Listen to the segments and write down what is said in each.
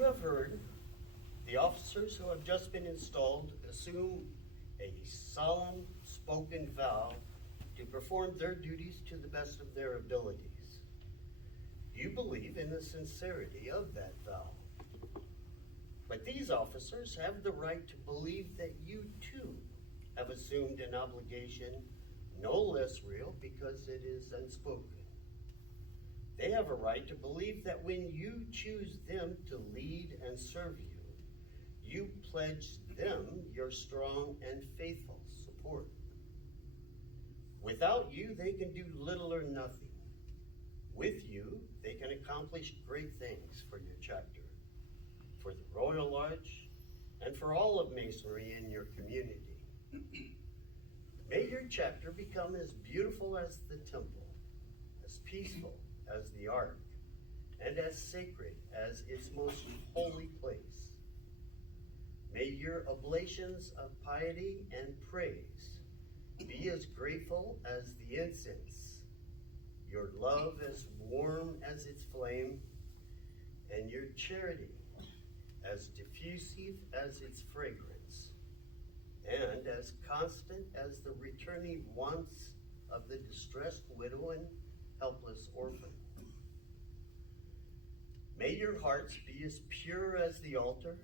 you have heard, the officers who have just been installed assume a solemn spoken vow to perform their duties to the best of their abilities. You believe in the sincerity of that vow. But these officers have the right to believe that you too have assumed an obligation no less real because it is unspoken. They have a right to believe that when you choose them to lead and serve you, you pledge them your strong and faithful support. Without you, they can do little or nothing. With you, they can accomplish great things for your chapter, for the Royal Lodge, and for all of Masonry in your community. May your chapter become as beautiful as the temple, as peaceful as the ark, and as sacred as its most holy place. May your oblations of piety and praise be as grateful as the incense, your love as warm as its flame, and your charity as diffusive as its fragrance, and as constant as the returning wants of the distressed widow and helpless orphan. May your hearts be as pure as the altar,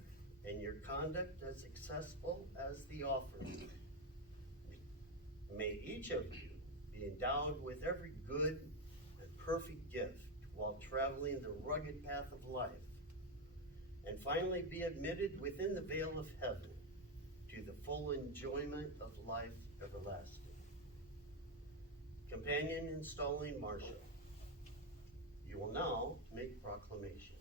and your conduct as accessible as the offering. May each of you be endowed with every good and perfect gift while traveling the rugged path of life, and finally be admitted within the veil of heaven to the full enjoyment of life everlasting. Companion installing Marshal, you will now make proclamation.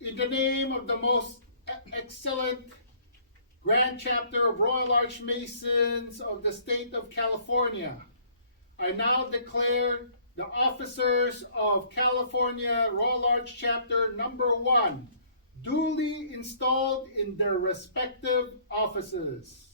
In the name of the most excellent Grand Chapter of Royal Arch Masons of the state of California, I now declare the officers of California Royal Arch Chapter number 1 duly installed in their respective offices.